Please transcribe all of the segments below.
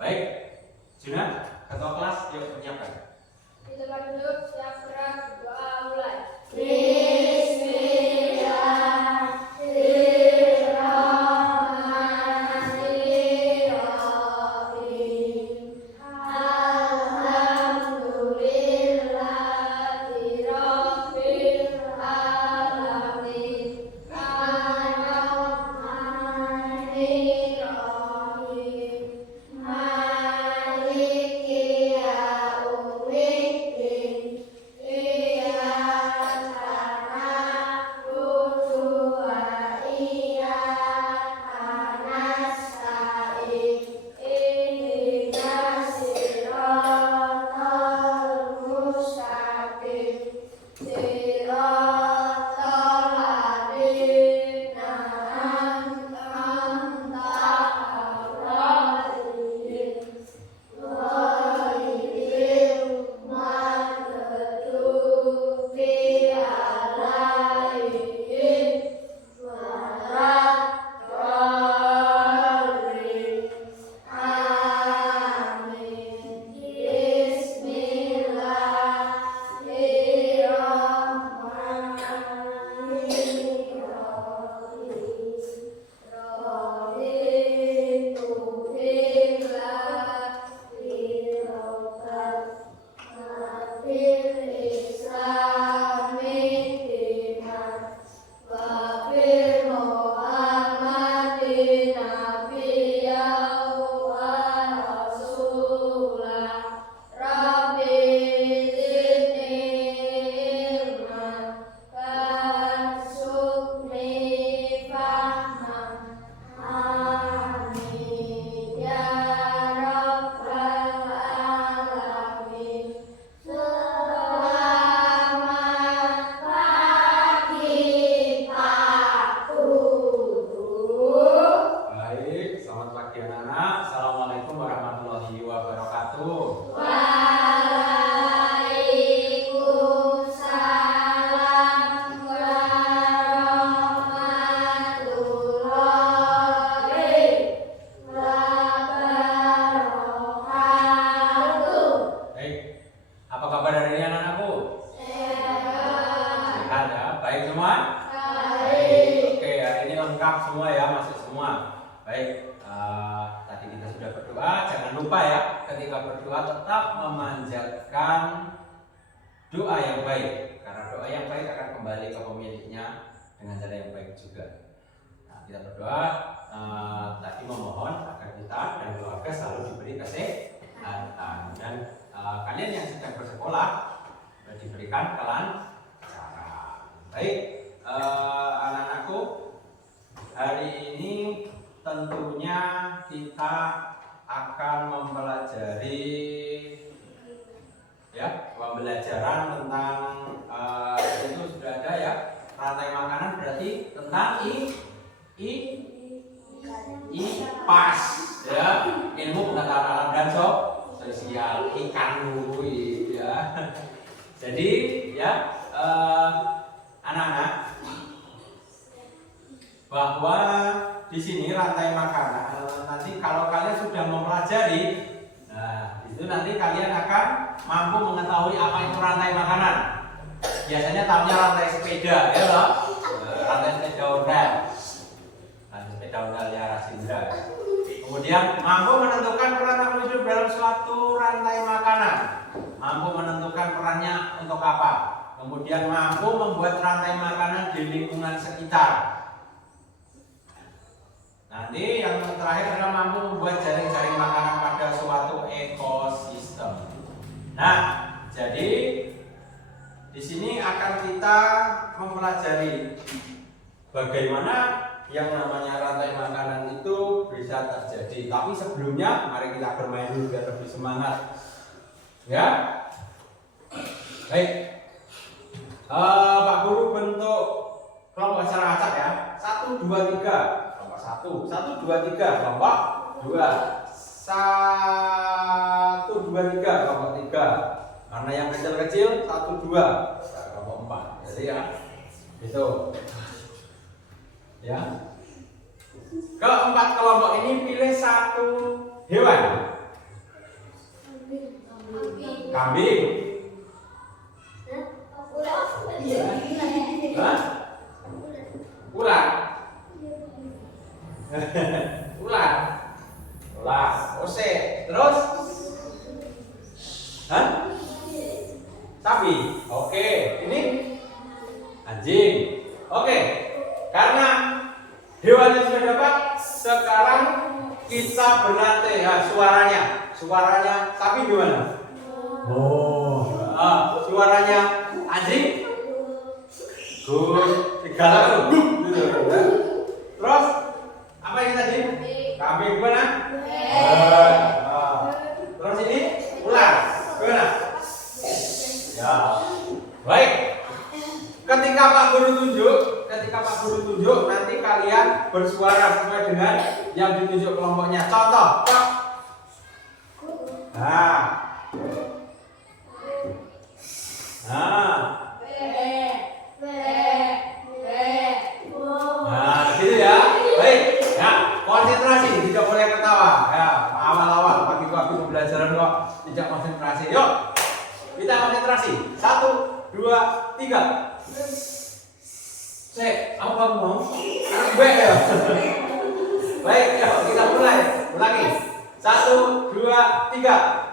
Baik, Juna, ketua kelas, yuk menyiapkan. Di tempat duduk, siap gerak, doa mulai. Semua ya, masuk semua. Baik, tadi kita sudah berdoa. Jangan lupa ya, ketika berdoa tetap memanjatkan doa yang baik, karena doa yang baik akan kembali ke pemiliknya dengan cara yang baik juga. Nah, kita berdoa tadi memohon agar kita dan keluarga selalu diberi kesehatan, dan kalian yang sedang bersekolah diberikan kelancaran. Baik, anak-anakku, hari ini tentunya kita akan mempelajari ya, pembelajaran tentang itu sudah ada ya, rantai makanan, berarti tentang IPAS ya, ilmu pengetahuan alam dan sosial, ikan dulu ya. Jadi ya, anak-anak, bahwa di sini rantai makanan, nanti kalau kalian sudah mempelajari, nah itu nanti kalian akan mampu mengetahui apa itu rantai makanan. Biasanya tahunya rantai sepeda ya loh, rantai sepeda ondel, rantai sepeda ondel ya Rasindra. Kemudian mampu menentukan peran makhluk hidup dalam suatu rantai makanan, mampu menentukan perannya untuk apa. Kemudian mampu membuat rantai makanan di lingkungan sekitar. Nanti yang terakhir adalah mampu membuat jaring-jaring makanan pada suatu ekosistem. Nah, jadi di sini akan kita mempelajari bagaimana yang namanya rantai makanan itu bisa terjadi. Tapi sebelumnya, mari kita bermain dulu biar lebih semangat. Ya, baik. Pak Guru bentuk kelompok secara acak ya. 1, 2, 3. Kelompok 1, 1, 2, 3. Kelompok 2. 1, 2, 3. Kelompok 3. Karena yang kecil-kecil 1, 2. Kelompok 4. Jadi ya, itu. Ya. Keempat kelompok ini pilih satu hewan. Kambing. Hah? Ular. Ular. Ular. Ose. Terus? Hah? Sapi. Oke. Ini anjing. Oke. Karena hewan yang sudah dapat, sekarang kita berlatih suaranya sapi gimana? Suaranya anjing? Good. Digalakan gitu. Terus apa ini tadi? Kambing gimana? Terus ini ular gimana? Ya. Baik. Ketika Pak Guru tunjuk, nanti kalian bersuara sesuai dengan yang ditunjuk kelompoknya. Contoh, Pak. Gitu ya. Baik. Ya, konsentrasi, tidak boleh ketawa. Ya, awal-awal pagi-pagi pembelajaran kok tidak konsentrasi. Yuk. Kita konsentrasi. 1, 2, 3. Apa kamu mau? Baik ya. Baik, yuk kita mulai. Ulangi. 1, 2, 3.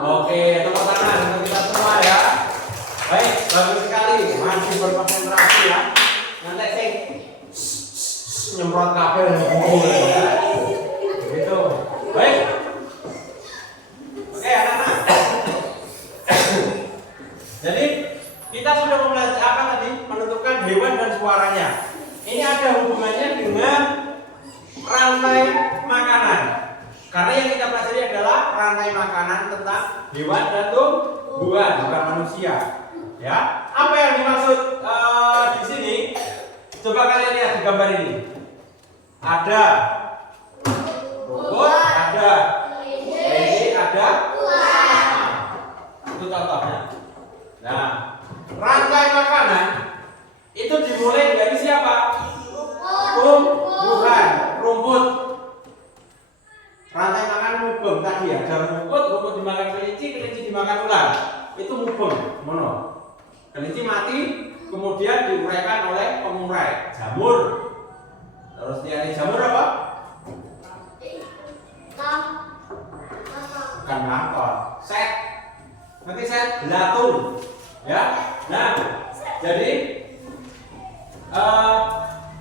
Oke, tepuk tangan untuk kita semua ya. Baik, bagus sekali. Masih berkonsentrasi ya. Nanti sing nyemprot kabel ya. Gitu. Baik. Oke, anak-anak. Jadi kita sudah mempelajari apa tadi? Menentukan hewan dan suaranya. Ini ada hubungannya dengan rantai makanan. Karena yang kita pelajari adalah rantai makanan tentang hewan dan tumbuhan, bukan manusia. Ya, apa yang dimaksud di sini? Coba kalian lihat di gambar ini. Ada rumput, ada kelinci, ada itu contohnya. Nah, rantai makanan itu dimulai dari siapa? Tumbuhan, rumput. Rantai makan mubeng tadi ya, ada rumput dimakan kelinci dimakan ular. Itu mubeng, mono. Kelinci mati, kemudian diuraikan oleh pengurai, jamur. Terus dia jamur apa? Bukan mangkok, set. Nanti set belatung, ya. Nah, jadi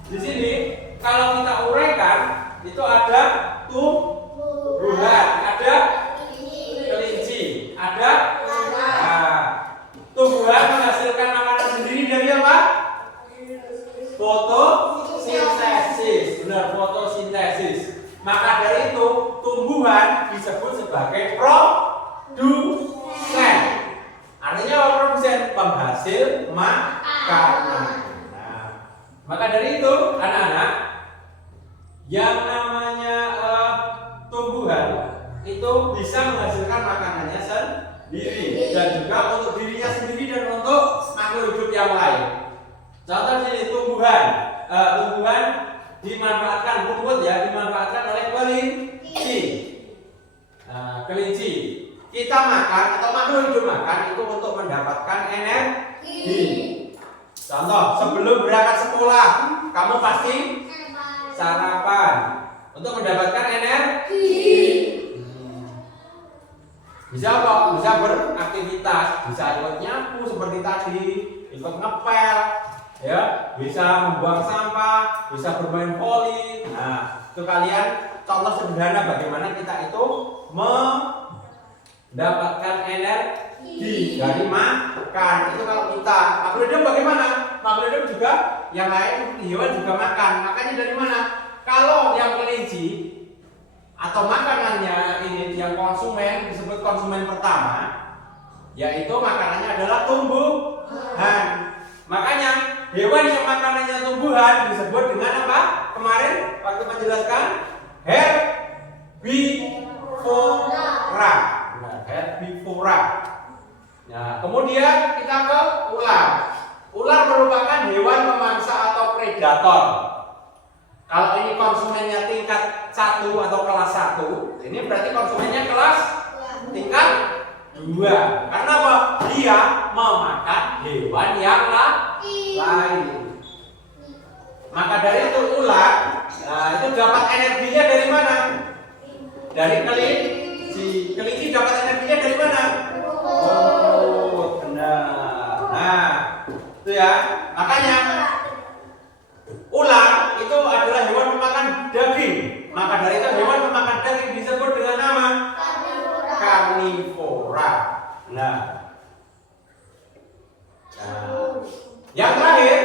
di sini kalau kita uraikan itu ada tumbuhan, ada kelinci, ada tumbuhan menghasilkan makanan sendiri dari apa? Fotosintesis. Benar, fotosintesis. Maka dari itu tumbuhan disebut sebagai produsen. Artinya apa produsen? Penghasil makanan. Nah, maka dari itu anak-anak, yang namanya tumbuhan itu bisa menghasilkan makanannya sendiri dan juga untuk dirinya sendiri dan untuk makhluk hidup yang lain. Contoh sini tumbuhan dimanfaatkan, rumput ya dimanfaatkan oleh kelinci. Kelinci kita makan atau makhluk hidup makan itu untuk mendapatkan energi. Contoh, sebelum berangkat sekolah, kamu pasti sarapan untuk mendapatkan energi. Bisa apa? Bisa beraktivitas, bisa ikut nyapu seperti tadi, ikut ngepel, ya, bisa membuang sampah, bisa bermain voli. Nah, itu kalian contoh sederhana bagaimana kita itu mendapatkan energi dari makan. Itu kalau kita. Makhluk hidup bagaimana? Makhluk hidup juga yang lain, hewan juga makan. Makannya dari mana? Kalau yang kelinci atau makanannya ini yang konsumen disebut konsumen pertama, yaitu makanannya adalah tumbuhan. Makanya hewan yang makanannya tumbuhan disebut dengan apa? Kemarin waktu menjelaskan herbivora. Nah, herbivora. Nah, kemudian kita ke ular. Ular merupakan hewan pemangsa atau predator. Kalau ini konsumennya tingkat 1 atau kelas 1, ini berarti konsumennya kelas tingkat 2. Karena apa? Dia memakan hewan yang lain. Maka dari itu ular, nah, itu dapat energinya dari mana? Dari kelinci. Kelinci dapat energinya dari mana? Oh, benar. Nah, itu ya. Makanya ular itu adalah hewan pemakan daging. Maka dari itu hewan pemakan daging disebut dengan nama karnivora. Nah, yang terakhir,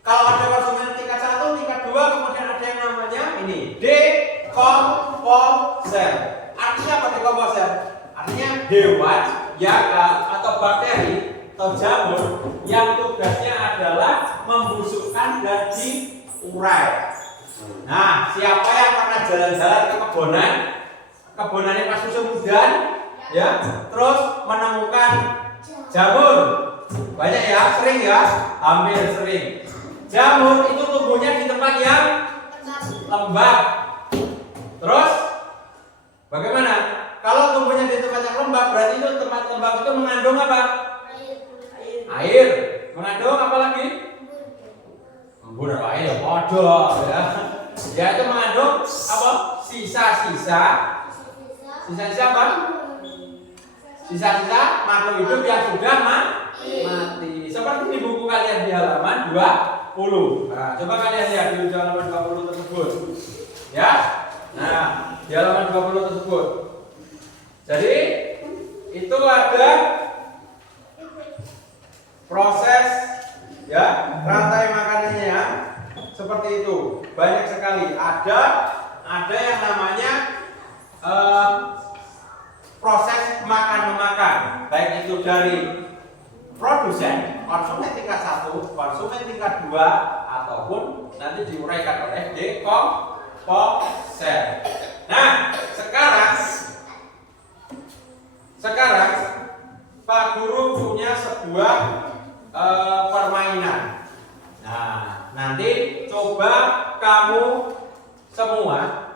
kalau ada konsumen tingkat 1, tingkat 2, kemudian ada yang namanya ini dekomposer. Artinya apa dekomposer? Artinya hewan yang atau bakteri atau jamur yang tugasnya adalah membusukkan dan diurai. Nah, siapa yang pernah jalan-jalan ke kebunannya pas musim hujan, ya, terus menemukan jamur? Banyak ya, sering ya, hampir sering. Jamur itu tumbuhnya di tempat yang lembab. Terus bagaimana? Kalau tumbuhnya di tempat yang lembab, berarti itu tempat lembab itu mengandung apa? Air. Mengandung apa lagi? Embun apa ya? Bodoh ya. Ya itu mengandung apa? Sisa-sisa apa? Sisa-sisa makhluk hidup yang sudah mati. Seperti di buku kalian di halaman 20. Nah, coba kalian lihat di halaman 20 tersebut. Ya. Nah, di halaman 20 tersebut. Jadi itu ada proses ya rantai makanannya ya, seperti itu. Banyak sekali. Ada yang namanya proses makan memakan, baik itu dari produsen, konsumen tingkat 1, konsumen tingkat 2, ataupun nanti diuraikan oleh dekomposer. Nah, sekarang Pak Guru punya sebuah permainan. Nah, nanti coba kamu semua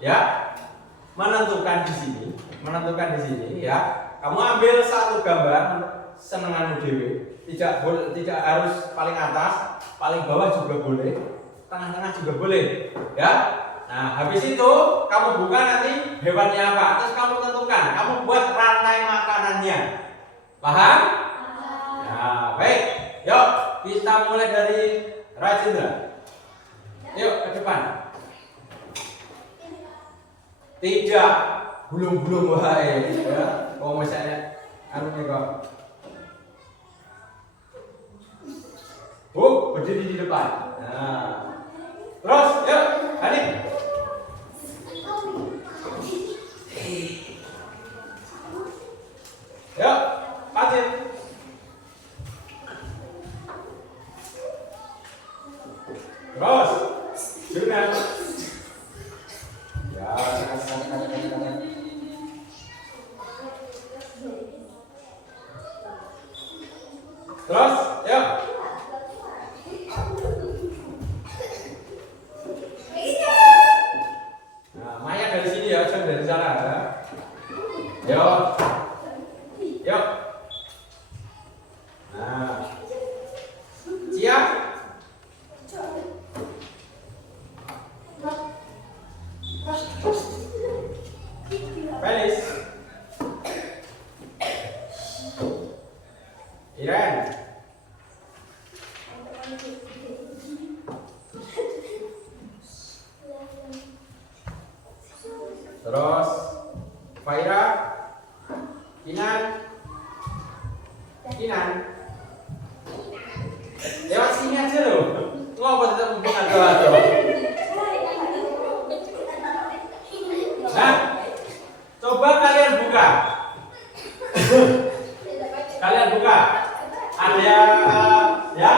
ya menentukan di sini ya. Kamu ambil satu gambar senenganmu dewe. Tidak harus paling atas, paling bawah juga boleh, tengah-tengah juga boleh, ya. Nah, habis itu kamu buka nanti hewannya apa, terus kamu tentukan, kamu buat rantai makanannya. Paham? Nah, baik. Yuk, kita mulai dari Rajendra. Yuk ke depan. Tidak, belum wahai, ya. Oh, misalnya anunya kok. Berdiri di depan. Nah. Terus, yuk, Hanif. Yuk, Fatin. Terus, Junan. Ya, kan. Terus, yuk. Nah, Maya dari sini ya, jangan dari sana ya. Yuk. Yuk. Nah. Siap? Felis. Iren. Terus Faira, Kinan, lewat sini aja loh. Ngobrol tetap bukan doa. Nah, coba kalian buka. Kalian buka. Ada ya,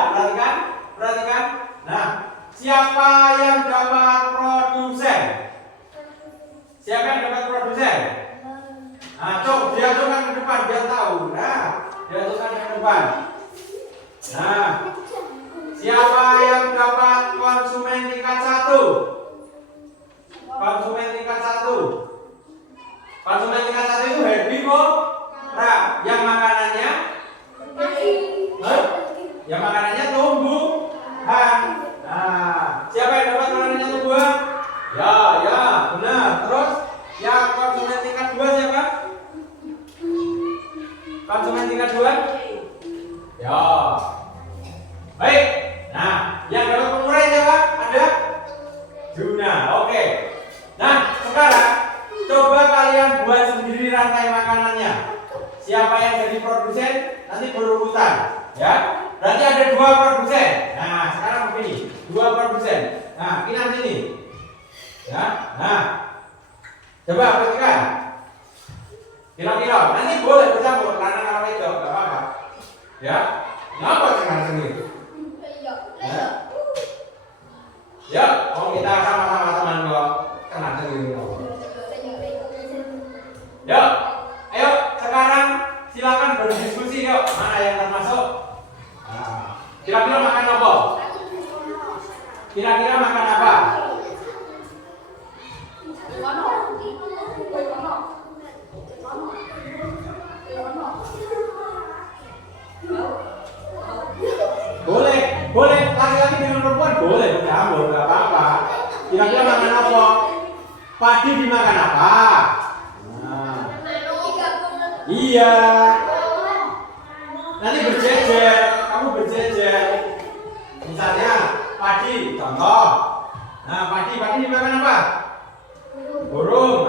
perhatikan. Nah, siapa yang dapat produsen? Siapa yang dapat produsen? Nah, coba diaturkan ke depan biar tahu. Nah, diaturkan ke depan. Nah, siapa yang dapat konsumen tingkat 1? Konsumen tingkat 1. Konsumen tingkat 1 itu happy kok? Yang makanannya? Yang makanannya tumbuhan. Nah, siapa yang dapat makanannya tumbuhan? Ya, benar. Terus yang konsumen tingkat 2 siapa? Konsumen tingkat 2? Ya. Baik. Nah, yang dapat pengurai siapa? Ada? Juna. Oke. Nah, sekarang coba kalian buat sendiri rantai makanannya. Siapa yang jadi produsen nanti berurutan, ya. Berarti ada 2 produsen. Nah, sekarang begini, 2 produsen. Nah, Kinan sini. Ya. Nah. Coba perhatikan. Kira-kira nanti boleh bercampur lanang sama wedok, enggak apa-apa. Ya. Ngapa sekarang sendiri? Ya, kita sama-sama teman kok. Kenal sendiri kok. Yuk, ayo sekarang silakan berdiskusi yuk. Mana yang termasuk? Nah, kira-kira makan apa? Kira-kira makan apa? Boleh, laki-laki dengan perempuan boleh bercampur, nggak apa-apa. Kira-kira makan apa? Padi dimakan apa? Nah. Iya. Nanti berjejer, kamu berjejer. Misalnya padi, contoh. Nah, padi dimakan apa? Burung.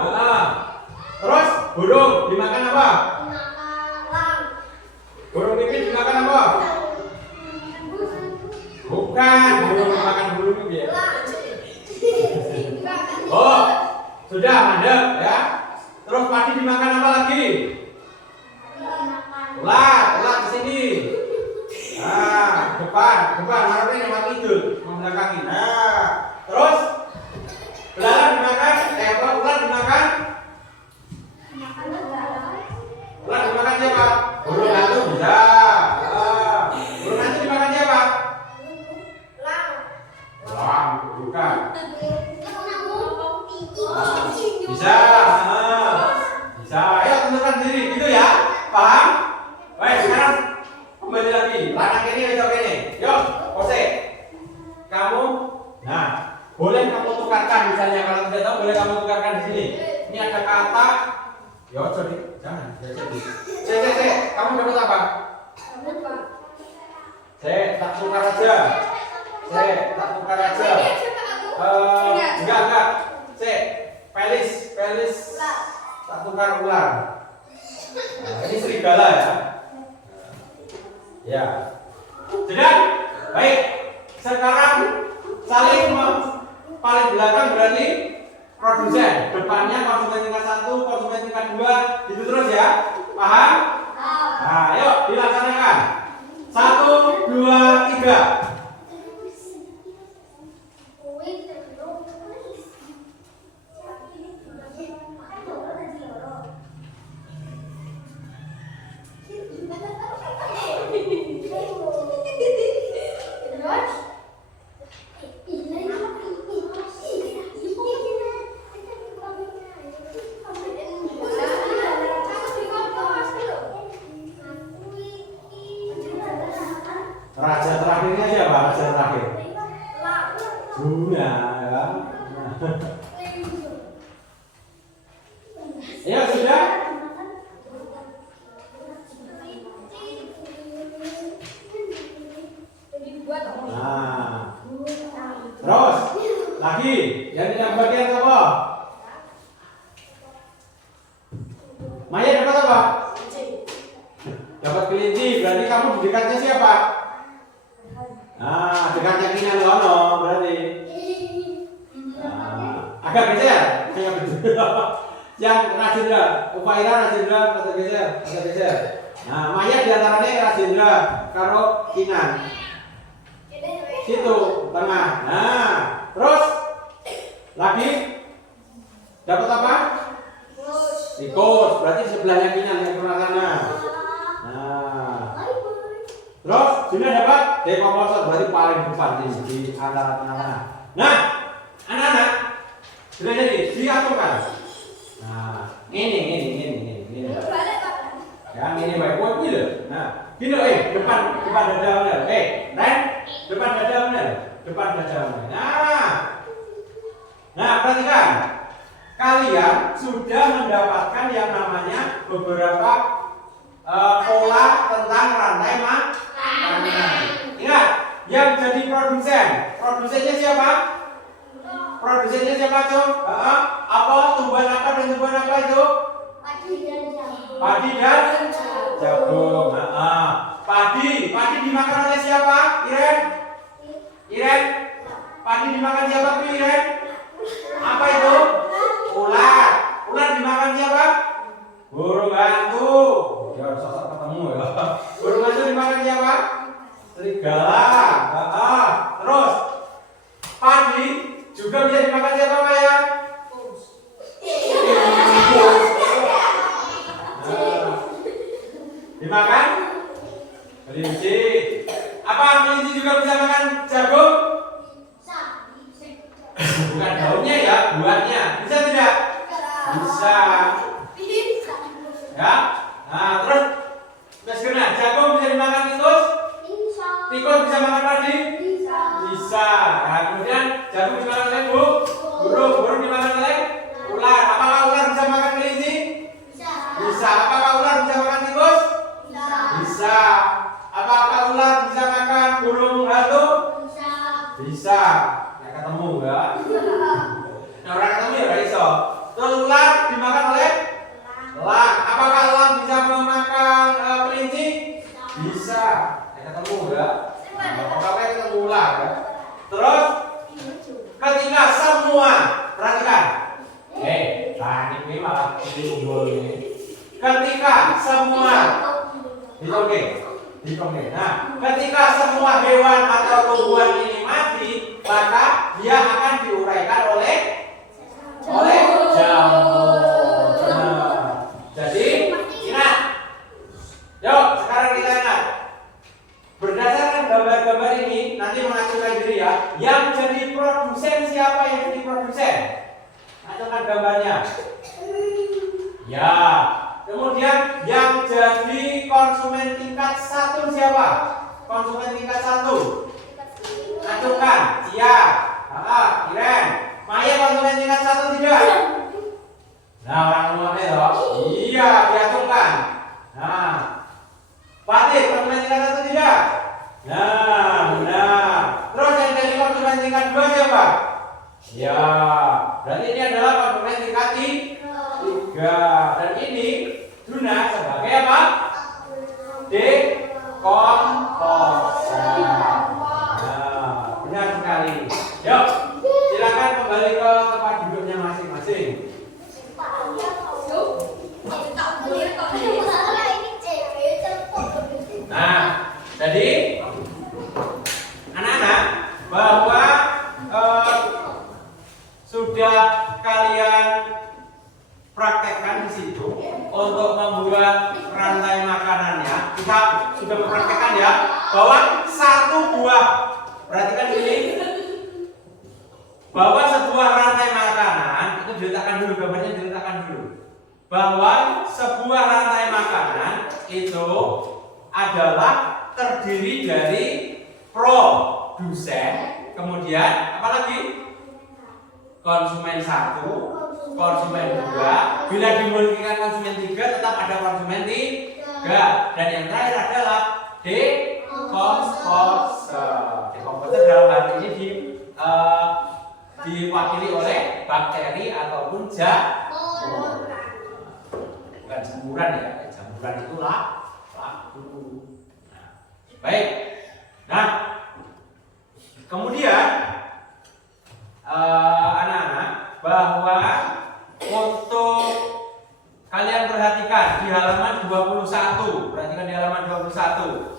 Terus burung dimakan apa? Burung pipit dimakan apa? Bukan, burung dimakan burung ya. Oh, sudah mandek ya. Terus padi dimakan apa lagi? Ulat ke sini. Nah, depan, mana ini yang tidur, membelakangi. Nah, terus belalang dimakan, ulat dimakan. Ulat dimakan siapa? Burung hantu bisa. Burung hantu dimakan siapa? Elang, bukan. Bisa. Bisa. Ayo tentukan sendiri, gitu ya. Paham? Baik, sekarang kembali lagi. Lanang ini, wedok ini. Yuk, pose. Kamu, nah, boleh kamu tukarkan misalnya kalau tidak tahu boleh kamu tukarkan di sini. Ini ada kata. Yo, sorry, jangan. Kamu dapat apa? Tak tukar aja. Tak tukar aja. Enggak. Felis. Tak tukar ular. Nah, ini serigala ya. Ya. Sudah? Baik. Sekarang saling paling belakang berarti produsen. Depannya konsumen tingkat 1, konsumen tingkat 2, gitu terus ya. Paham? Nah, yuk dilaksanakan. 1, 2, 3. apa? Dapat kelinci, berarti kamu di dekatnya siapa? Nah, dekatnya Kinalono berarti. Agak geser, kayak betul. Yang Rajendra, Upaira Rajendra atau geser, agak geser. Nah, Maya diantaranya Rajendra, karo Kinan. Situ tengah. Nah, terus lagi dapat apa? Tikus, berarti sebelahnya Kinan yang pernah sana. Nah, terus Juna dapat dekomposor, berarti paling depan di antara tengah-tengah. Nah, anak-anak sudah jadi diaturkan. Nah, ini. Ya, ini baik buat gini. Nah, gini depan dada benar. Ren, depan dada benar. Depan dada benar. Nah, perhatikan. Kalian sudah mendapatkan yang namanya beberapa pola tentang rantai makanan. Ingat, yang jadi produsennya siapa? Produsennya siapa, Cuk? Apa tumbuhan apa dan tumbuhan apa itu? Padi dan jagung. Padi dimakan oleh siapa? Iren. Padi dimakan siapa, Iren? Apa itu? Ular. Ular dimakan siapa? Burung hantu. Ya, sosok ketemu ya. Burung hantu dimakan siapa? Serigala. Terus padi juga bisa dimakan siapa, Maya? Dimakan kelinci. Apa kelinci juga bisa makan jagung? Bukan daunnya ya, buahnya. Bisa tidak? Bisa. Ya. Nah, terus Mas jagung bisa dimakan tikus? Tikus bisa makan padi? Bisa. Nah, kemudian jagung dimakan oleh burung dimakan oleh ular. Apakah ular bisa makan kelinci? Bisa. Apakah ular bisa makan tikus? Bisa. Apakah ular bisa makan burung hantu? Bisa. Ya ketemu ya. Nah, orang ketemu ya nggak iso. Terus ular dimakan oleh elang. Apakah elang bisa memakan kelinci? Bisa. Ya ketemu ya. Apakah ketemu ular ya? Terus ketika semua perhatikan. Ini malah ini. Ketika semua Ditonge. Nah, ketika semua hewan atau tumbuhan ini mati, maka dia akan diuraikan oleh jamur. Nah, jadi ingat. Yuk, sekarang kita ingat. Berdasarkan gambar-gambar ini, nanti mengacukan diri ya. Yang jadi produsen siapa yang jadi produsen? Acukan gambarnya. Ya. Kemudian yang jadi konsumen tingkat 1 siapa? Konsumen tingkat 1. Acukan, Cia, Iren, Maya konsumen tingkat 1 tidak? Nah, orang rumahnya toh? Iya, diaturkan. Nah, Fatih konsumen tingkat 1 tidak? Nah, benar. Terus yang jadi konsumen tingkat 2 siapa? Ya, berarti ini adalah konsumen tingkat 3. Dan ini Juna sebagai apa? Dekomposer. Nah, benar sekali. Yuk, silakan kembali ke tempat duduknya masing-masing. Nah, jadi anak-anak bahwa sudah kalian praktekkan di situ untuk membuat rantai makanannya. Kita sudah mempraktekkan ya bahwa satu buah, perhatikan ini, bahwa sebuah rantai makanan itu diletakkan dulu, gambarnya diletakkan dulu. Bahwa sebuah rantai makanan itu adalah terdiri dari produsen, kemudian apa lagi? Konsumen 1, konsumen 2, bila dimultiplikan konsumen 3 tetap ada konsumen 3. Dan yang terakhir adalah dekomposer. Dekomposer dalam hal ini diwakili oleh bakteri ataupun jamur. Bukan jamuran ya. Jamuran itu laku. Nah, baik. Nah, kemudian anak-anak, bahwa untuk kalian perhatikan di halaman 21, perhatikan di halaman 21.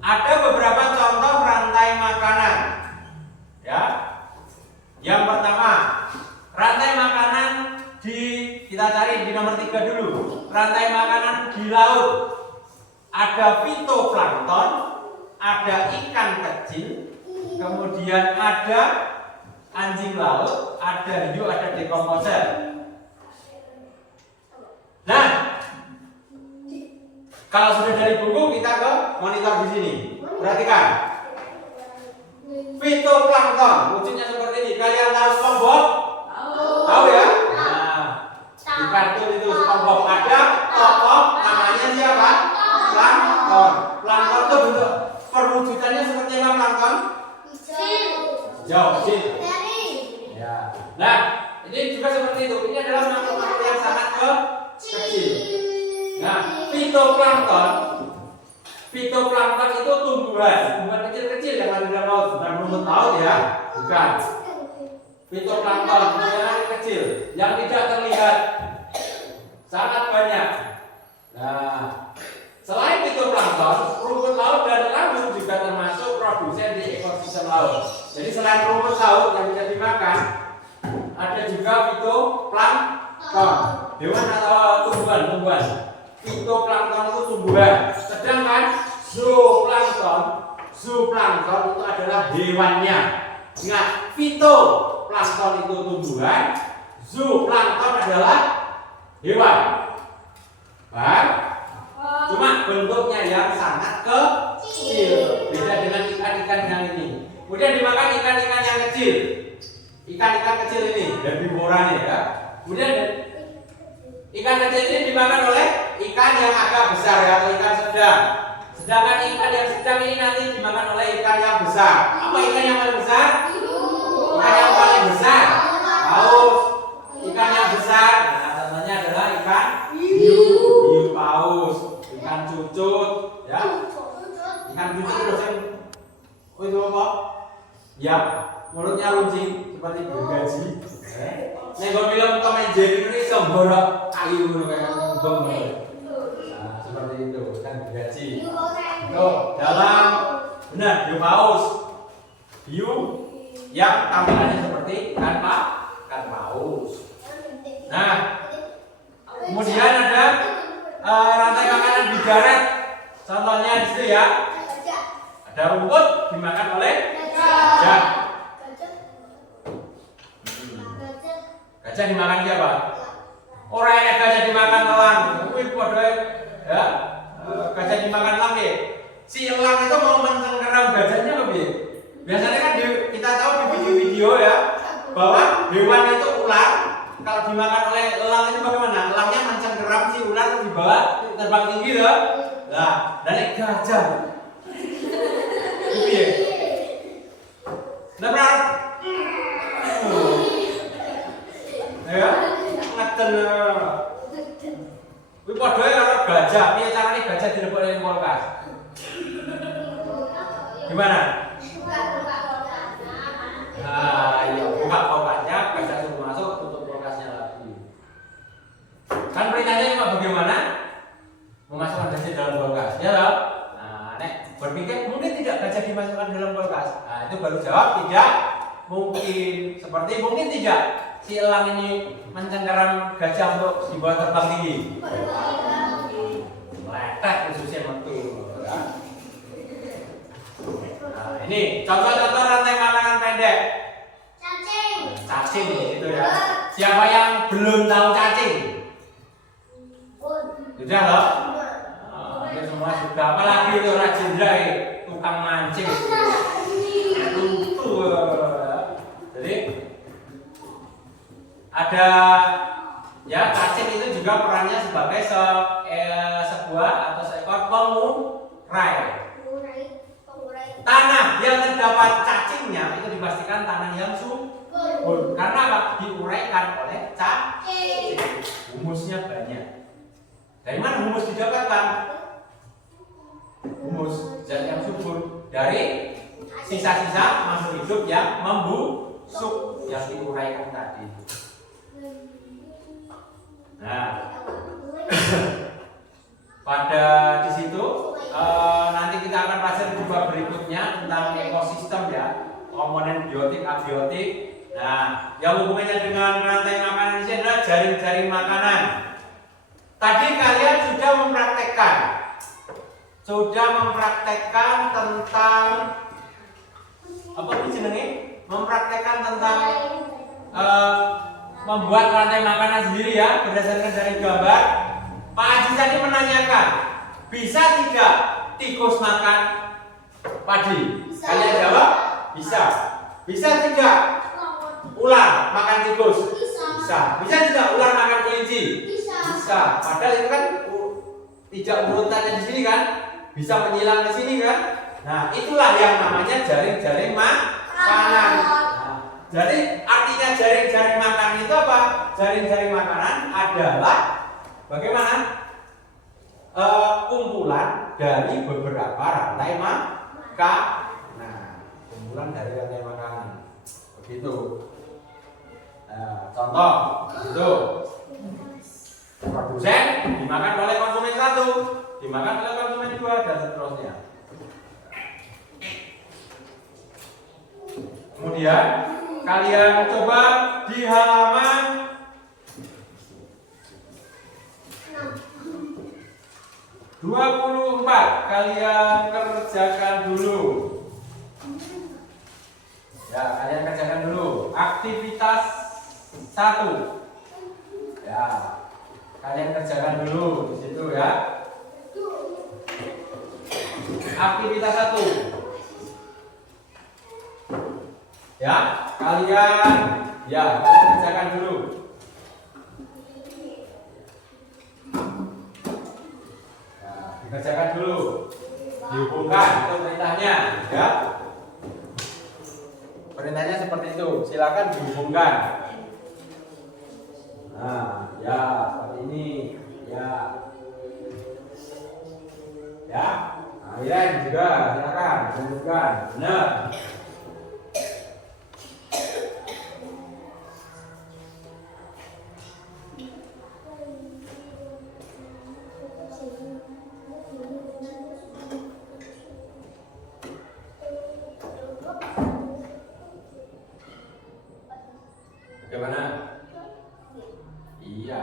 Ada beberapa contoh rantai makanan. Ya. Yang pertama, rantai makanan kita cari di nomor 3 dulu. Rantai makanan di laut. Ada fitoplankton, ada ikan kecil, kemudian ada anjing laut, ada hiu, ada dekomposer. Nah, kalau sudah dari buku kita ke monitor di sini. Perhatikan. Fitoplankton wujudnya seperti ini. Kalian tahu SpongeBob? Tahu ya? Nah, di kartun itu SpongeBob ada tokoh namanya siapa? Plankton. Plankton itu bentuk perwujudannya seperti apa plankton? Hijau, kecil. Ya. Nah, ini juga seperti itu. Ini adalah makhluk-makhluk yang sangat kecil. Nah, fitoplankton itu tumbuhan kecil-kecil yang ada di dalam laut, bukan rumput laut ya, bukan. Fitoplankton yang kecil, yang tidak terlihat, sangat banyak. Nah, selain fitoplankton, rumput laut dan laut juga termasuk produsen di ekosistem laut. Jadi selain rumput laut yang bisa dimakan, ada juga fitoplankton, hewan atau tumbuhan. Fitoplankton itu tumbuhan, sedangkan zooplankton itu adalah hewannya. Ingat, fitoplankton itu tumbuhan, zooplankton adalah hewan. Paham? Cuma bentuknya yang sangat kecil, beda dengan ikan-ikan yang ini. Kemudian dimakan ikan-ikan yang kecil, ikan-ikan kecil ini herbivora ya. Kemudian ikan kecil ini dimakan oleh ikan yang agak besar ya, atau ikan sedang. Sedangkan ikan yang sedang ini nanti dimakan oleh ikan yang besar. Apa ikan yang paling besar? Ikan yang paling besar paus. Ikan yang besar, nah contohnya adalah ikan hiu paus, ikan cucut ya. Ikan cucut terus yang itu apa? Ya, mulutnya runcing seperti gergaji. Nek nggon film Tom and Jerry ini semborok kayu ngono kayak gembong. Nah, seperti itu kan gergaji. Tuh, dalam benar hiu paus. Hiu yang tampilannya seperti ikan paus. Nah, kemudian ada rantai makanan di darat. Contohnya di situ ya. Ada rumput dimakan oleh gajah. Gajah dimakan siapa? Orang yang gajah dimakan elang. Kuwi padha ya. Gajah dimakan elang ya. Si elang itu mau mencengkeram gajahnya apa piye? Biasanya kan kita tahu di video-video ya, bahwa hewan itu ular kalau dimakan oleh elang itu bagaimana? Elangnya mencengkeram si ular di bawah terbang tinggi ya. Nah, dari gajah. Piye? Nah, ya, ngeten. Kuwi padha karo gajah. Piye carane gajah dilebokne ning kulkas? Gimana? Nah, iya, buka kulkasnya, gajah suruh masuk, tutup kulkasnya lagi. Kan perintahnya cuma bagaimana? Memasukkan gajah dalam kulkas, ya loh. Nah, nek berpikir mungkin tidak gajah dimasukkan dalam kulkas. Nah, itu baru jawab tidak mungkin. Seperti mungkin tidak si elang ini mencengkeram gajah untuk dibawa terbang tinggi. Meletek khususnya metu. Ya. Nah, ini contoh-contoh rantai makanan pendek. Cacing itu ya. Siapa yang belum tahu cacing? Sudah loh. Ini semua sudah. Apalagi itu Rajendra tukang mancing. Jadi ada ya, cacing itu juga perannya sebagai sebuah atau seekor pengurai. Tanah yang terdapat cacingnya itu dipastikan tanah yang subur. Karena apa? Diuraikan oleh cacing. Humusnya banyak. Dan didapatkan? Humus, zat yang subur dari sisa-sisa makhluk hidup yang membusuk yang diuraikan tadi. Nah, pada di situ nanti kita akan pelajari di bab berikutnya tentang ekosistem ya, komponen biotik, abiotik. Nah, yang hubungannya dengan rantai makanan ini adalah jaring-jaring makanan. Tadi kalian sudah mempraktekkan tentang apa sih jenenge? Mempraktekkan tentang membuat rantai makanan sendiri ya berdasarkan dari gambar. Pak Haji tadi menanyakan, bisa tidak tikus makan padi? Kalian jawab, bisa. Bisa tidak ular makan tikus? Bisa. Bisa tidak ular makan kelinci? Bisa. Padahal itu kan tidak urutannya di sini kan? Bisa menyilang ke sini kan? Nah, itulah yang namanya jaring-jaring makanan. Nah, jadi artinya jaring-jaring makanan itu apa? Jaring-jaring makanan adalah bagaimana? Kumpulan dari beberapa rantai makanan. Nah, kumpulan dari rantai makanan. Begitu. Contoh, itu produsen dimakan oleh konsumen satu, dimakan oleh konsumen dua, dan seterusnya. Kemudian kalian coba di halaman 24 kalian kerjakan dulu. Ya, kalian kerjakan dulu aktivitas 1. Ya, kalian kerjakan dulu di situ ya. Aktivitas 1. Ya, kalian kerjakan dulu. Ya, dikerjakan dulu. Dihubungkan itu perintahnya, ya. Perintahnya seperti itu. Silakan dihubungkan. Nah, ya seperti ini, ya. Ya, kalian juga silakan dihubungkan. Benar. Bagaimana? Iya.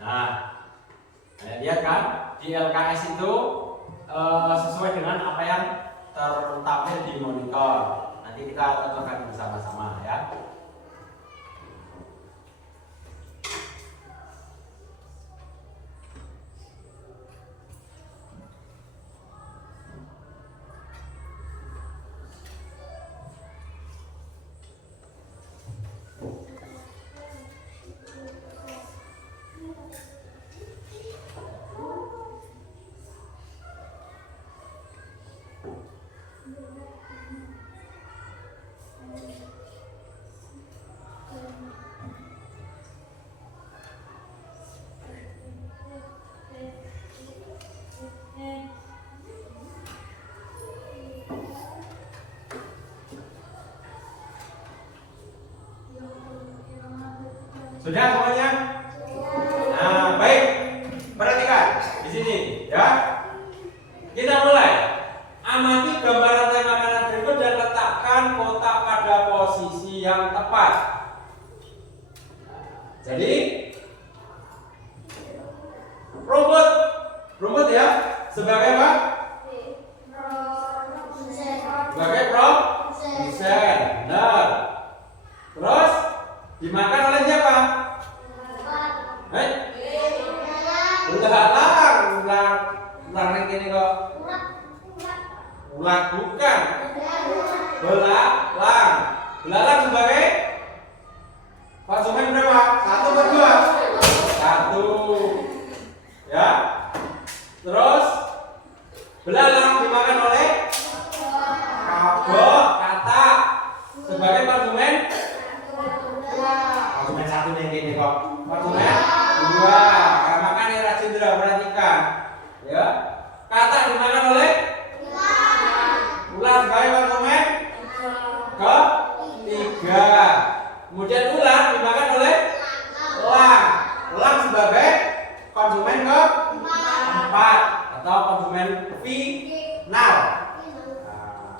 Nah, lihat kan di LKS itu sesuai dengan apa yang tertampil di monitor. Nanti kita tontonkan bersama-sama ya. Sudah semuanya? Nah, baik. Perhatikan di sini, ya. Kita mulai. Amati gambar rantai makanan berikut dan letakkan kotak pada posisi yang tepat. Jadi, rumput ya, sebagai apa? Sebagai produsen. Benar. Terus dimakan oleh siapa? Ular ini kok. Ular bukan. Belalang. Belalang sebagai konsumen berapa? 1 atau 2? 1. Ya. Terus belalang dimakan oleh kabok, katak. Sebagai konsumen satu nih gini kok. Konsumen dua. Nah, makanya Rajendra perhatikan. Ya. Katak dimakan oleh ular sebagai konsumen ketiga. Kemudian ular dimakan oleh elang. Elang sebagai konsumen keempat atau konsumen final.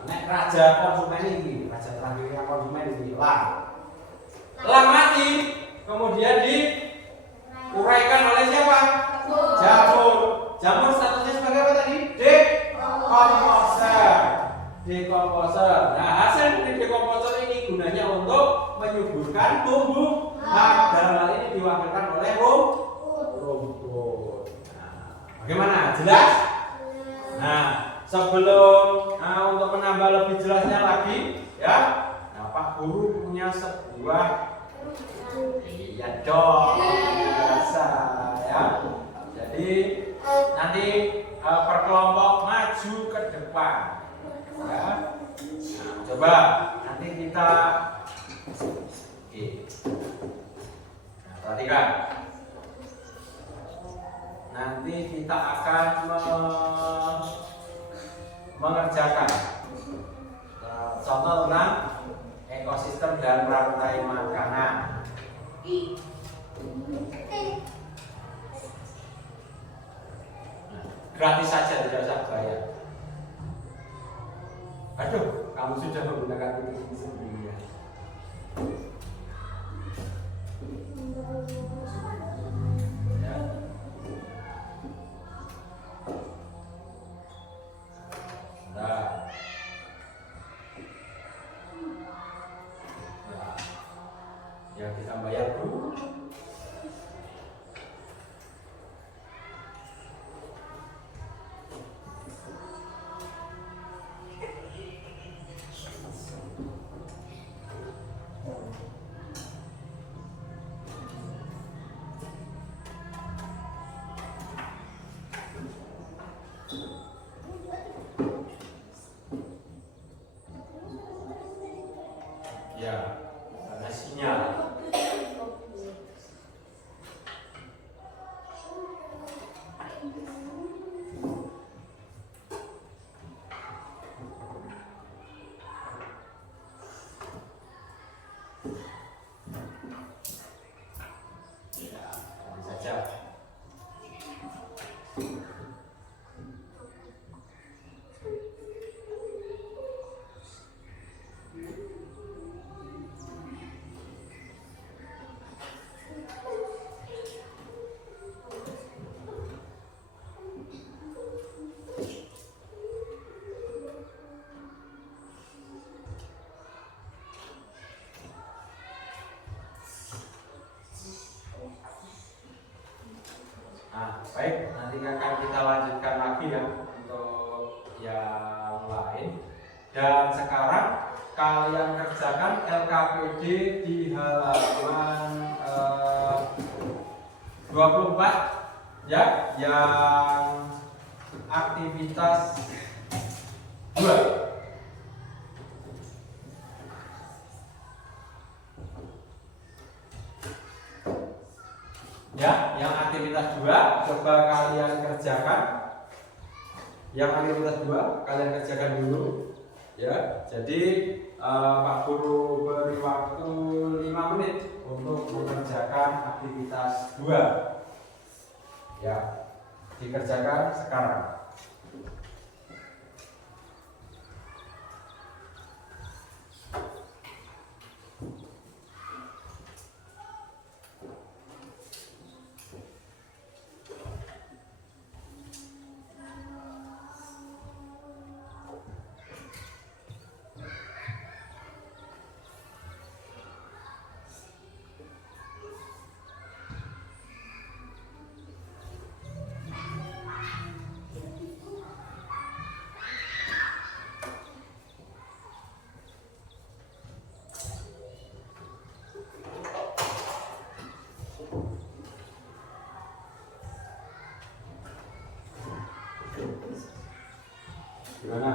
Nek raja konsumen ini, raja terakhirnya konsumen ini elang. Elang mati, kemudian diuraikan oleh siapa? Jamur. Jamur statusnya sebagai apa tadi? Dekomposer. Dekomposer. Nah, hasil dari dekomposer ini gunanya untuk menyuburkan tumbuhan. Dalam hal ini diwakilkan oleh rumput. Nah, bagaimana? Jelas? Nah, sebelum untuk menambah lebih jelasnya lagi, ya, nah, Pak Guru punya sebuah, iya dong, biasa, ya. Jadi nanti per kelompok maju ke depan, ya. Nah, coba nanti kita, nah, perhatikan. Nanti kita akan mengerjakan contoh tentang ekosistem dan rantai makanan. Nah, gratis saja, tidak usah bayar. Aduh, kamu sudah menggunakan ini sendiri ya. Ya, kita bayar dulu. Ya, ada sinyal. Nah, baik, nanti akan kita lanjutkan lagi ya untuk yang lain. Dan sekarang kalian kerjakan LKPD di halaman 24 ya, yang aktivitas 2. Ya, yang aktivitas 2 coba kalian kerjakan. Yang aktivitas 2 kalian kerjakan dulu. Ya, jadi Pak Guru beri waktu 5 menit untuk mengerjakan aktivitas 2. Ya, dikerjakan sekarang. Gimana?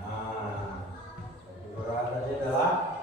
Nah, berat tadi adalah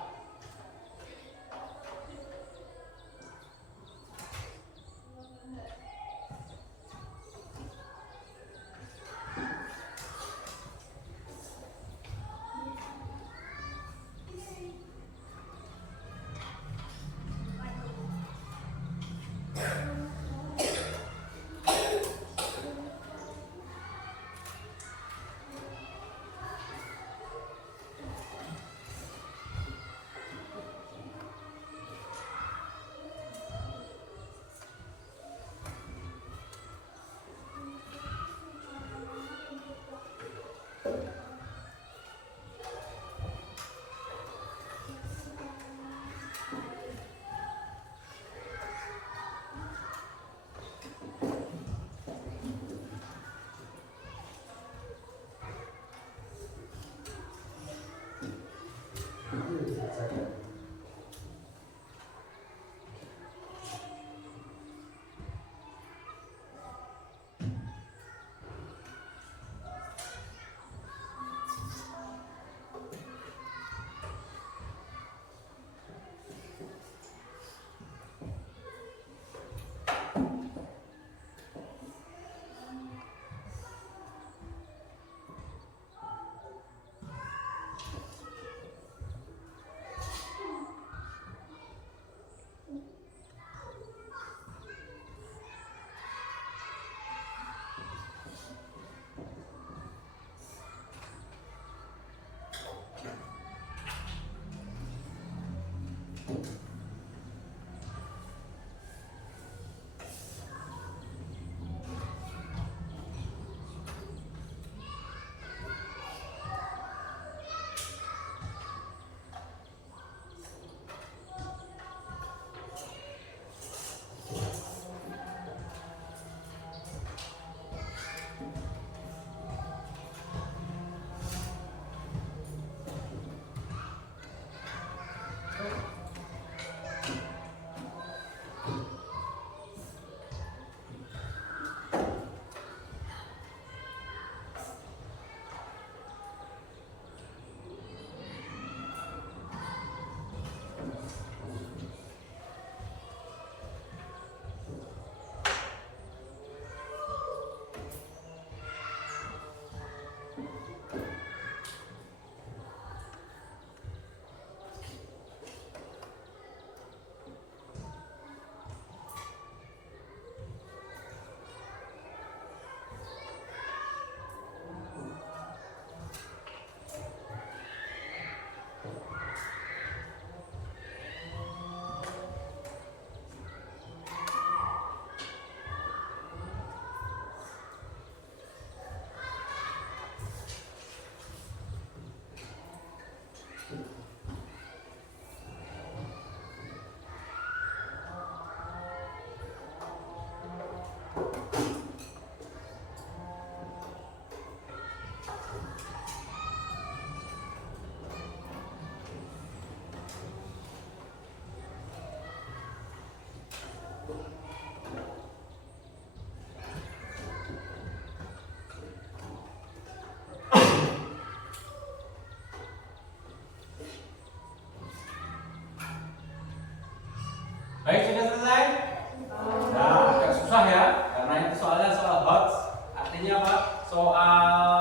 baik, sudah selesai? Nah, agak susah ya, karena itu soalnya soal hot. Artinya apa? Soal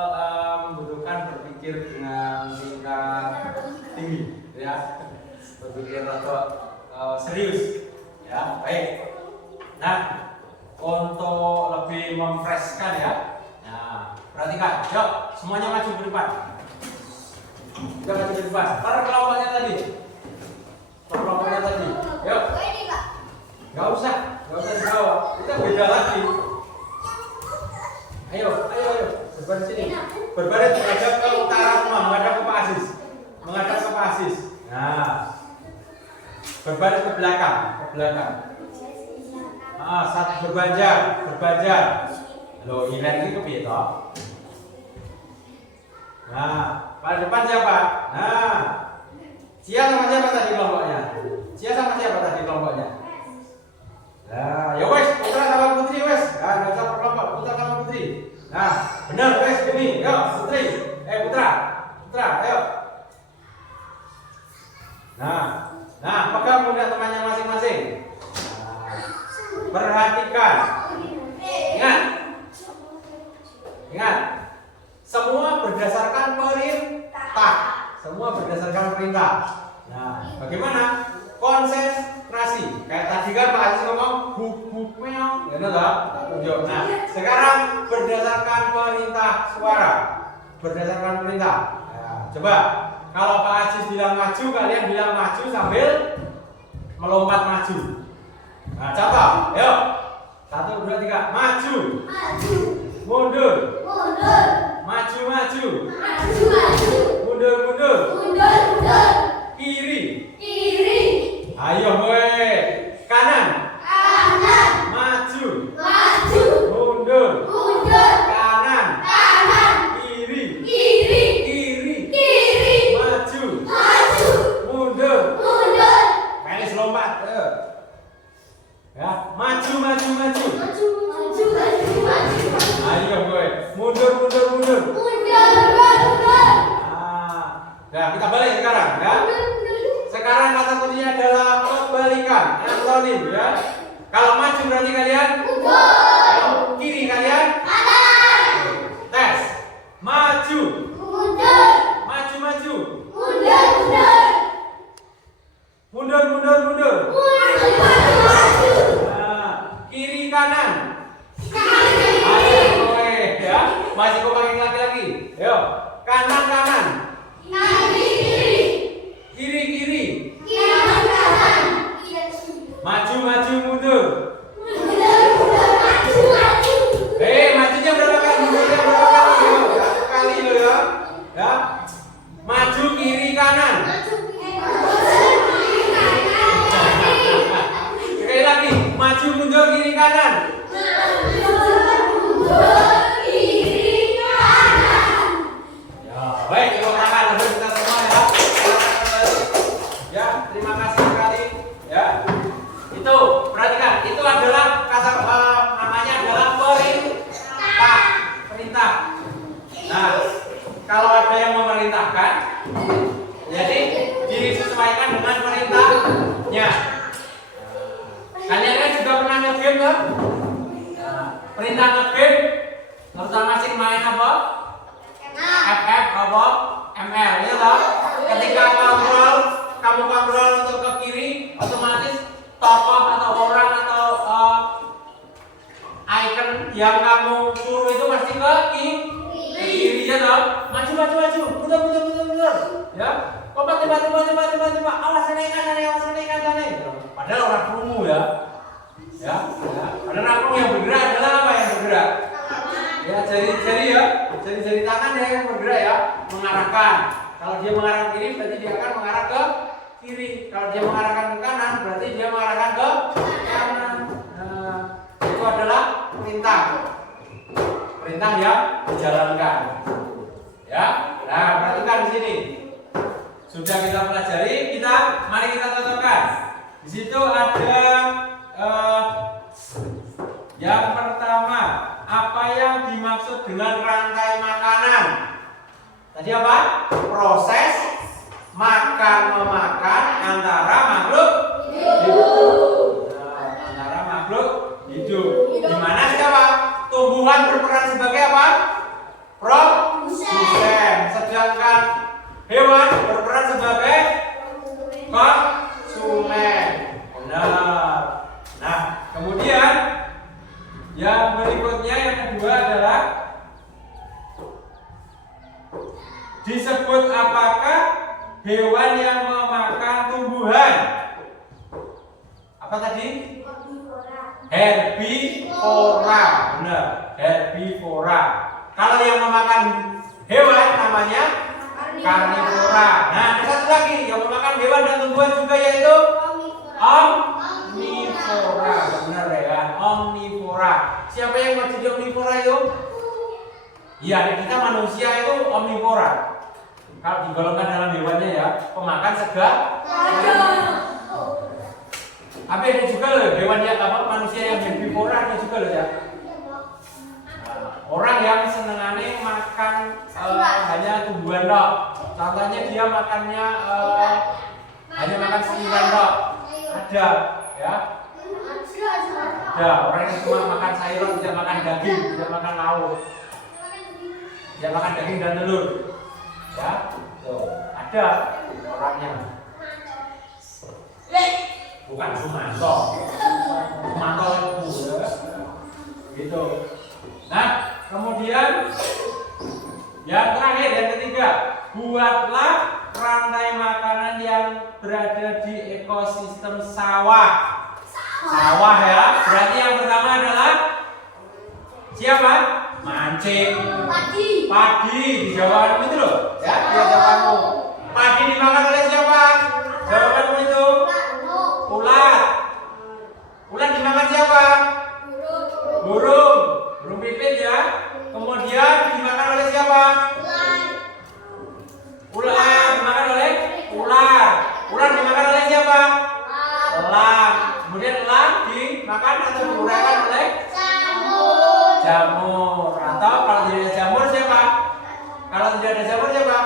membutuhkan berpikir dengan tingkat tinggi, ya. Berpikir atau serius, ya. Baik. Nah, untuk lebih memfreshkan ya. Nah, perhatikan. Yuk, semuanya maju ke depan. Kita maju ke depan. Taruh kelompoknya tadi. Taruh kelompoknya tadi. Yuk. Gak usah dibawa. Kita beda lagi. Ayo. Berbaris sini. Berbaris menghadap ke utara semua, menghadap ke Pak Aziz. Menghadap ke Pak Aziz. Nah. Berbaris ke belakang. Satu berbanjar. Loh, ini ke piye toh? Nah, pada depan siapa? Nah. Cia sama siapa tadi kelompoknya? Nah, ya wes, putra sama putri wes. Nah, Ingat. Ingat. Semua berdasarkan perintah. Semua berdasarkan perintah. Nah, bagaimana? Konsentrasi. Kayak tadi kan Pak Aziz ngomong buk meong, gitu toh? Tunjuk. Nah, sekarang berdasarkan perintah suara. Berdasarkan perintah. Nah, coba kalau Pak Aziz bilang maju, kalian bilang maju sambil melompat maju. Nah, contoh, yuk. 1, 2, 3, maju. Maju. Mundur. Mundur. Maju, maju. Maju, maju. Mundur, mundur. Mundur, mundur. Kiri. Kiri. Ayo, woi. Kanan. Kanan. Maju. Maju. Mundur. Mundur. Kanan. Kanan. Kiri. Kiri. Kiri. Kiri. Maju. Maju. Mundur. Mundur. Pelis lompat. Ayo. Ya, maju, maju, maju. Maju, maju, maju, maju. Ayo, woi. Mundur, mundur, mundur. Mundur, mundur. Nah, kita balik sekarang, ya. Sekarang kata kuncinya adalah kebalikan, antonim, ya. Kalau maju berarti kalian Mundur. kalau kiri kalian Kanan. tes. Maju, Mundur. maju, maju. Mundur, mundur. Mundur, mundur, mundur. Mundur, maju. Nah, kiri kanan. Kanan. Ayo, kowe, ya. Masih kau panggil lagi-lagi. Yo, kanan kanan. Kiri, kiri. Kiri kiri. Kiri, kanan. Maju, maju, mundur. Mundur, mundur, maju, maju. Majunya berapa kali? Mundurnya berapa kali? Yo, satu kali lo ya. Ya. Maju kiri kanan. Sekali lagi, maju mundur kiri kanan. Ya, baik, tepuk tangan untuk kita semua ya. Ya, terima kasih sekali. Ya, itu perhatikan, itu adalah kata namanya adalah perintah. Perintah. Nah, kalau ada yang memerintahkan, jadi disesuaikan dengan perintahnya. Kalian kan juga pernah nge-game kan? Nah, perintah nge-game, terutama sih main apa? FF apa? ML, ya toh? Ketika kamu kontrol untuk ke kiri, otomatis tokoh atau orang atau icon yang kamu suruh itu pasti ke kiri, ya toh? Maju, maju, maju, mundur, mundur, mundur, mundur, ya? Kompak, tiba, awas sana, awas sana. Padahal orang krungu ya. Ya. Padahal orang krungu yang bergerak adalah apa yang bergerak? Ya, jari-jari ya. Jari-jari tangan ya yang bergerak ya, mengarahkan. Kalau dia mengarah ke kiri berarti dia akan mengarah ke kiri. Kalau dia mengarahkan ke kanan berarti dia mengarahkan ke kanan. Nah, itu adalah perintah. Perintah yang dijalankan. Ya. Nah, perhatikan di sini. Sudah kita pelajari, mari kita contohkan. Di situ ada yang pertama, apa yang dimaksud dengan rantai makanan? Tadi apa? Proses makan-memakan antara makhluk hidup. Nah, antara makhluk hidup. Di mana siapa? Tumbuhan berperan sebagai apa? Produsen. Sedangkan hewan berperan sebagai konsumen. Benar. Nah, kemudian yang berikutnya yang kedua adalah disebut apakah hewan yang memakan tumbuhan? Apa tadi? Herbivora. Benar, herbivora. Kalau yang memakan hewan namanya karnivora. Nah, ada satu lagi yang memakan hewan dan tumbuhan juga yaitu omnivora. Benar ya, omnivora. Siapa yang mau jadi omnivora itu? Iya, kita manusia itu omnivora. Kalau digolongkan dalam hewannya ya, pemakan segala. Tapi ada juga loh hewan yang manusia yang herbivora ada juga loh ya. Orang yang senengannya makan hanya tumbuhan dok. Contohnya dia makannya hanya makan sayuran dok. Ada ya. Ada orang yang cuma makan sayur, tidak makan daging, tidak makan lauk, tidak makan daging dan telur. Ya, tuh ada orangnya. Bukan Sumanto, Sumanto itu, gitu. Nah, kemudian yang terakhir, yang ketiga, buatlah rantai makanan yang berada di ekosistem sawah. Sawah ya, berarti yang pertama adalah siapa? Mancing. Padi di jawabanmu itu loh, ya, di jawabanmu. Padi dimakan oleh siapa? Jawabanmu itu ulat. Ulat dimakan siapa? Burung. Burung pipit ya. Kemudian dimakan oleh siapa? Ular dimakan oleh ular. Ular dimakan oleh siapa? Elang. Kemudian elang dimakan atau diuraikan oleh jamur. Atau kalau tidak ada jamur siapa? Kalau tidak ada jamur siapa?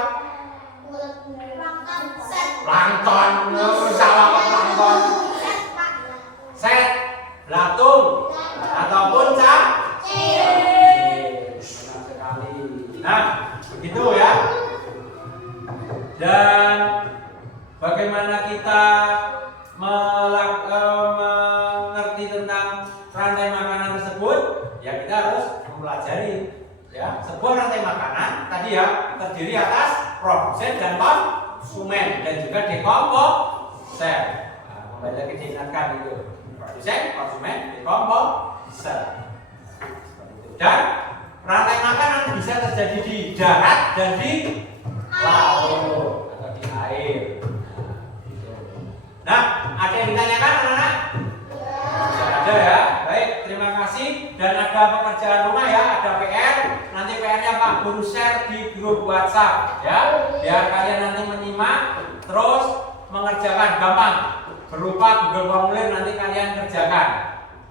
Plankton. Salah kok plankton. Set, belatung, ataupun cacing. Benar sekali. Nah, begitu ya. Dan bagaimana kita mengerti tentang rantai makanan tersebut? Ya kita harus mempelajari. Ya, sebuah rantai makanan tadi ya terdiri atas produsen dan konsumen dan juga dekomposer. Nah, kembali lagi diingatkan itu. Produsen, konsumen, dekomposer. Dan rantai makanan bisa terjadi di darat dan di laut atau di air. Nah, ada yang ditanyakan anak-anak? Ada ya. Baik, terima kasih. Dan ada pekerjaan rumah ya, ada PR. Nanti PR-nya Pak Guru share di grup WhatsApp ya. Biar kalian nanti menyimak terus mengerjakan gampang. Berupa Google Formulir nanti kalian kerjakan.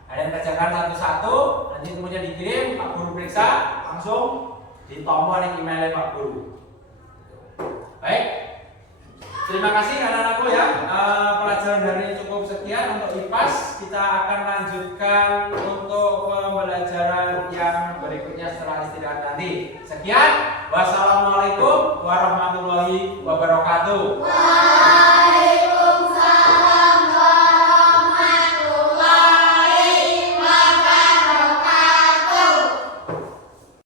Kalian kerjakan satu-satu, nanti kemudian dikirim, Pak Guru periksa, langsung ditombol yang emailnya Pak Guru. Baik, terima kasih anak-anakku ya. Pelajaran hari ini cukup sekian untuk IPAS. Kita akan lanjutkan untuk pembelajaran yang berikutnya setelah istirahat nanti. Sekian, wassalamualaikum warahmatullahi wabarakatuh.